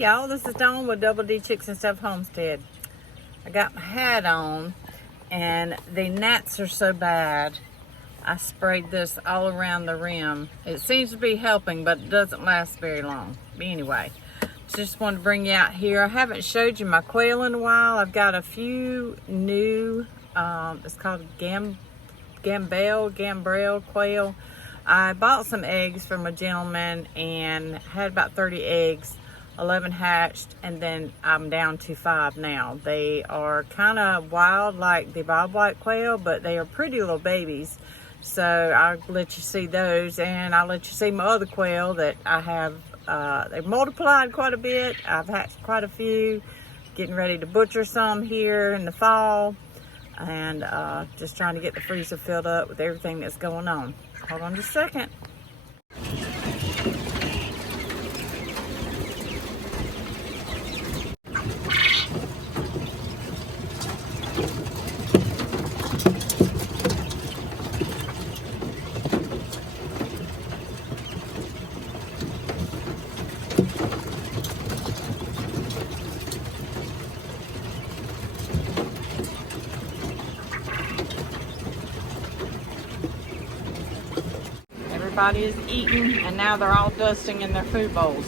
y'all, this is Dawn with Double D Chicks and Stuff Homestead. I got my hat on and the gnats are so bad. I sprayed this all around the rim. It seems to be helping, but it doesn't last very long. But anyway, just wanted to bring you out here. I haven't showed you my quail in a while. I've got a few new, it's called Gambrel Quail. I bought some eggs from a gentleman and had about 30 eggs, 11 hatched, and then I'm down to 5 now. They are kind of wild like the bobwhite quail, but they are pretty little babies. So I'll let you see those, and I'll let you see my other quail that I have. They've multiplied quite a bit. I've hatched quite a few, getting ready to butcher some here in the fall, and just trying to get the freezer filled up with everything that's going on. Hold on just a second. Everybody is eating, and now they're all dusting in their food bowls.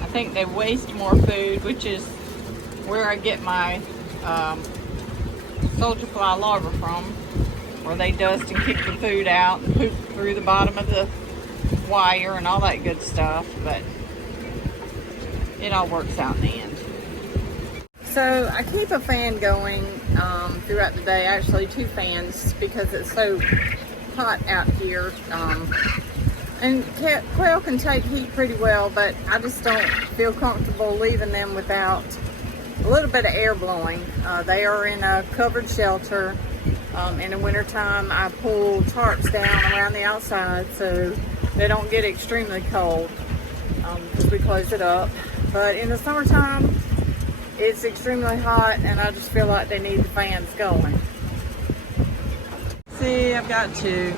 I think they waste more food, which is where I get my soldier fly larvae from, where they dust and kick the food out and poop through the bottom of the wire and all that good stuff, but it all works out in the end. So I keep a fan going throughout the day, actually 2 fans, because it's so hot out here, and quail can take heat pretty well, but I just don't feel comfortable leaving them without a little bit of air blowing. They are in a covered shelter. In the wintertime, I pull tarps down around the outside so they don't get extremely cold, because we close it up. But in the summertime, it's extremely hot, and I just feel like they need the fans going. See, I've got 2,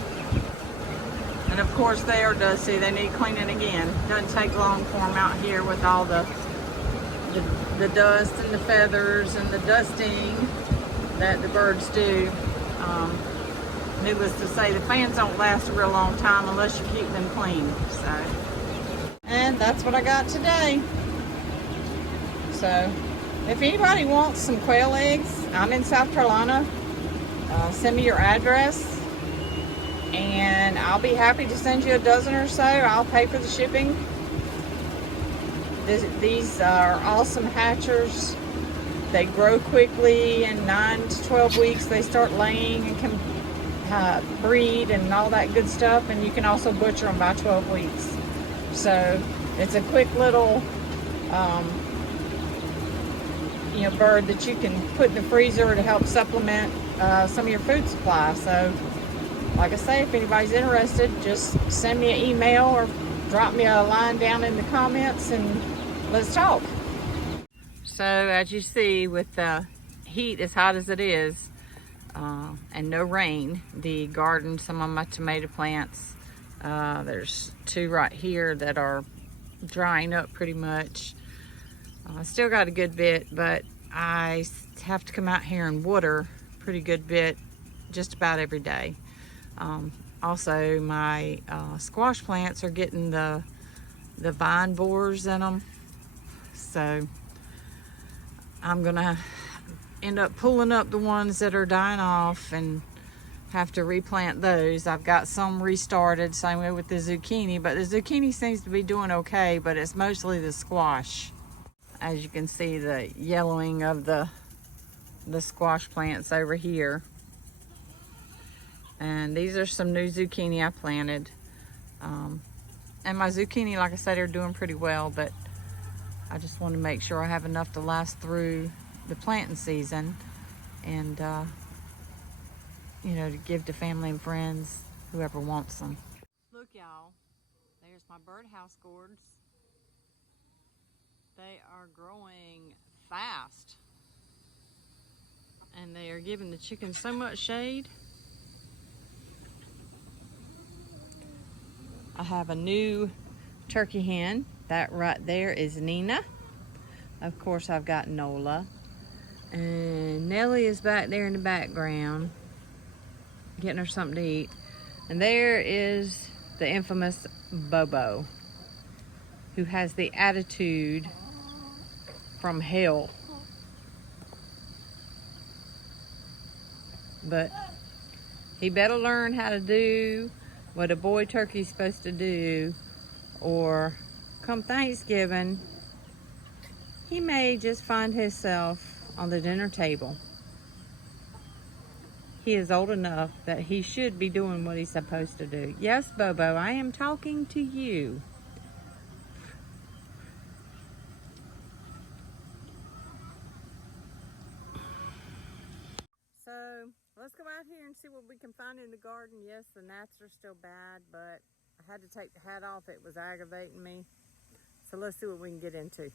and of course they are dusty. They need cleaning again. Doesn't take long for them out here with all the dust and the feathers and the dusting that the birds do. Needless to say, the fans don't last a real long time unless you keep them clean. So, and that's what I got today. So if anybody wants some quail eggs, I'm in South Carolina. Send me your address and I'll be happy to send you a dozen or so. I'll pay for the shipping. These are awesome hatchers. They grow quickly. In 9 to 12 weeks they start laying and can breed and all that good stuff, and you can also butcher them by 12 weeks. So it's a quick little bird that you can put in the freezer to help supplement some of your food supply. So like I say, if anybody's interested, just send me an email or drop me a line down in the comments and let's talk. So as you see, with the heat as hot as it is and no rain, the garden, some of my tomato plants, there's 2 right here that are drying up pretty much. I still got a good bit, but I have to come out here and water pretty good bit just about every day. Also, my squash plants are getting the vine borers in them, so I'm gonna end up pulling up the ones that are dying off and have to replant those. I've got some restarted, same way with the zucchini, but the zucchini seems to be doing okay, but it's mostly the squash. As you can see, the yellowing of the squash plants over here. And these are some new zucchini I planted. And my zucchini, like I said, are doing pretty well, but I just want to make sure I have enough to last through the planting season, and to give to family and friends, whoever wants them. Look, y'all, there's my birdhouse gourds. They are growing fast, and they are giving the chickens so much shade. I have a new turkey hen That right there is Nina. Of course, I've got Nola. And Nellie is back there in the background, getting her something to eat. And there is the infamous Bobo, who has the attitude from hell. But he better learn how to do what a boy turkey's supposed to do, or come Thanksgiving, he may just find himself on the dinner table. He is old enough that he should be doing what he's supposed to do. Yes, Bobo, I am talking to you. So let's go out here and see what we can find in the garden. Yes, the gnats are still bad, but I had to take the hat off. It was aggravating me. So let's see what we can get into.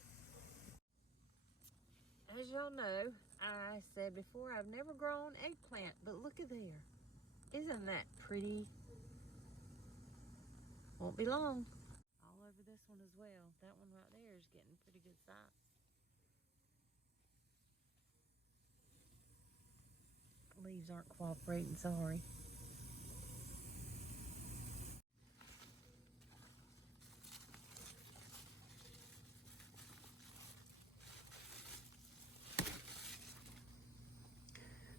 As y'all know, I said before, I've never grown eggplant, but look at there. Isn't that pretty? Won't be long. All over this one as well. That one right there is getting pretty good size. Leaves aren't cooperating, sorry.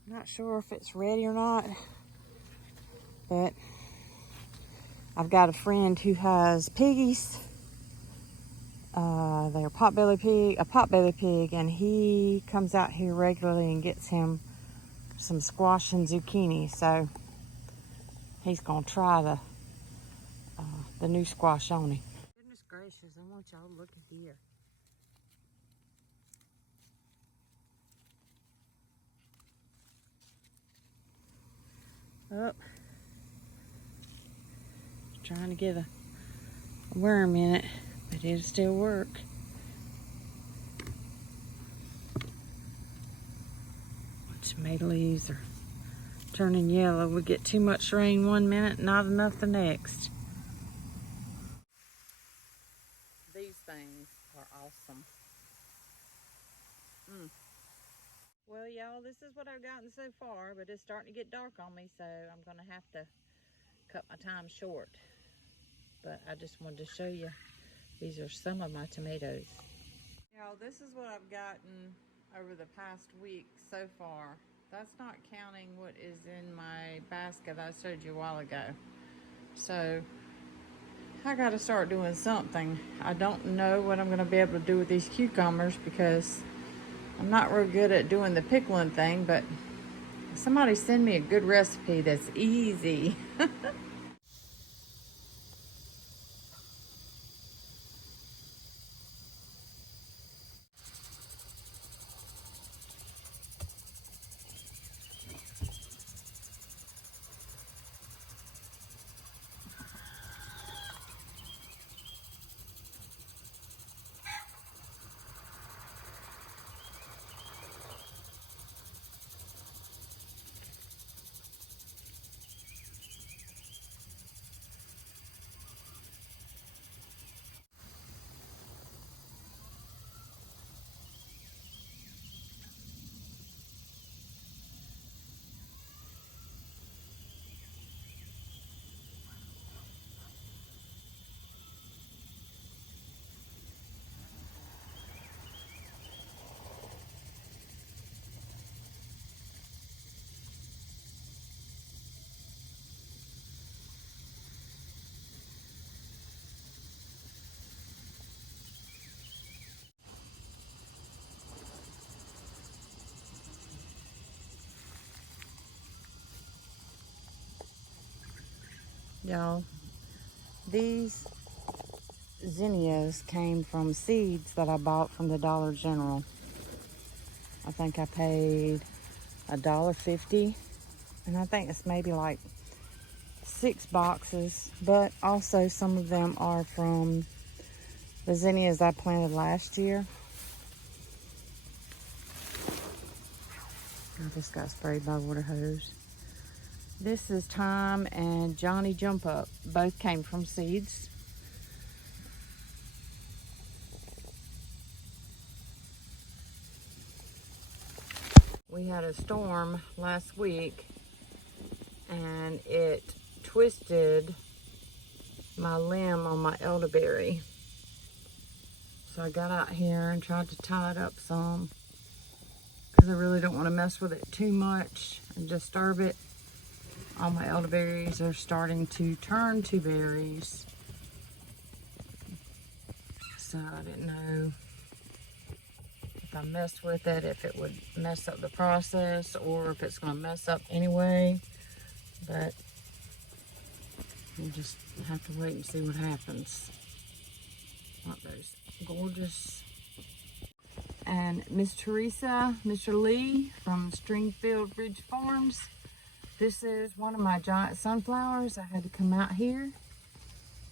Not sure if it's ready or not, but I've got a friend who has piggies. They're a potbelly pig, and he comes out here regularly and gets him some squash and zucchini. So he's gonna try the new squash on him. Goodness gracious, I want y'all to look at here. Oh, trying to get a worm in it, but it'll still work. Tomato leaves are turning yellow. We get too much rain one minute, not enough the next. These things are awesome. Well, y'all, this is what I've gotten so far, but it's starting to get dark on me, so I'm gonna have to cut my time short. But I just wanted to show you, these are some of my tomatoes. Y'all, this is what I've gotten over the past week so far. That's not counting what is in my basket I showed you a while ago. So I gotta start doing something. I don't know what I'm gonna be able to do with these cucumbers because I'm not real good at doing the pickling thing, but somebody send me a good recipe that's easy. Y'all, these zinnias came from seeds that I bought from the Dollar General. I think I paid $1.50, and I think it's maybe like 6 boxes, but also some of them are from the zinnias I planted last year. I just got sprayed by a water hose. This is Time and Johnny Jump Up. Both came from seeds. we had a storm last week and it twisted my limb on my elderberry. So I got out here and tried to tie it up some because I really don't want to mess with it too much and disturb it. All my elderberries are starting to turn to berries. So I didn't know if I messed with it, if it would mess up the process or if it's going to mess up anyway. But we'll just have to wait and see what happens. Aren't those gorgeous? And Miss Teresa, Mr. Lee from Stringfield Ridge Farms. This is one of my giant sunflowers. I had to come out here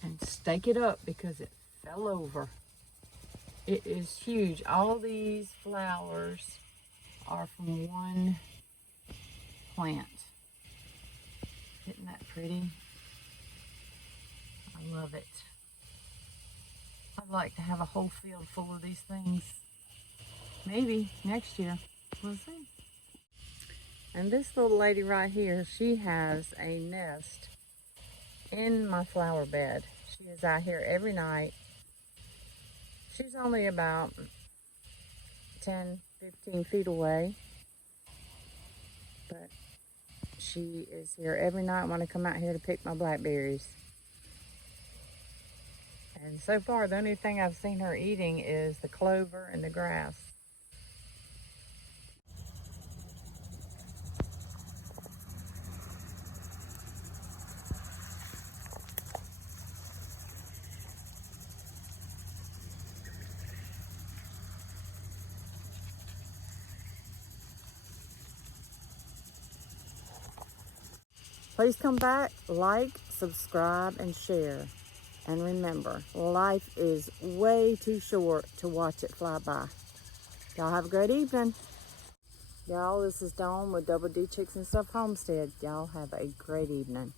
and stake it up because it fell over. It is huge. All these flowers are from one plant. Isn't that pretty? I love it. I'd like to have a whole field full of these things. Maybe next year. We'll see. And this little lady right here, she has a nest in my flower bed. She is out here every night. She's only about 10, 15 feet away. But she is here every night when I come out here to pick my blackberries. And so far, the only thing I've seen her eating is the clover and the grass. Please come back, like, subscribe, and share. And remember, life is way too short to watch it fly by. Y'all have a great evening. Y'all, this is Dawn with Double D Chicks and Stuff Homestead. Y'all have a great evening.